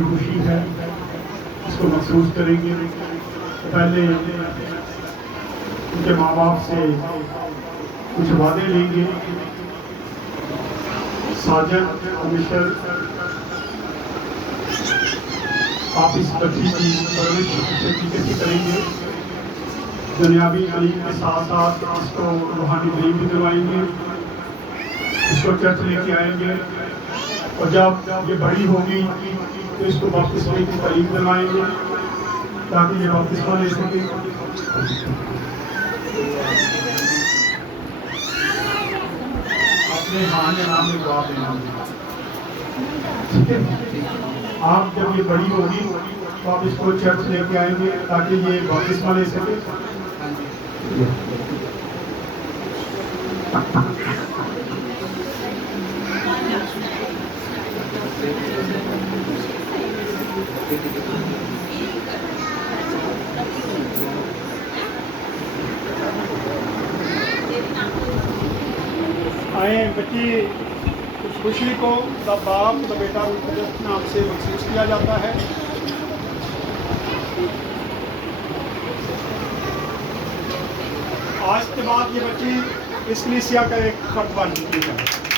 खुशी है, इसको महसूस करेंगे। पहले उनके माँ बाप से कुछ वादे लेंगे। साजन मिशर, आप इस बच्ची की परवरिश अच्छे तरीके से करेंगे। दुनियावी तालीम के साथ साथ इसको रूहानी तालीम भी दिलवाएंगे, इसको चर्च लेके आएंगे, और जब ये बड़ी होगी तो इसको बपतिस्मे की तालीम दिलवाएंगे ताकि ये बपतिस्मा ले सके। अपने हाँ के नाम में जवाब देना, ठीक है। आप जब ये बड़ी होगी तो आप इसको चर्च लेके आएंगे ताकि ये बपतिस्मा ले सके। आए बच्ची खुशी को द बाप द बेटा नाम से महसूस किया जाता है। आज के बाद ये बच्ची इस कलीसिया का एक फर्द बन चुकी है।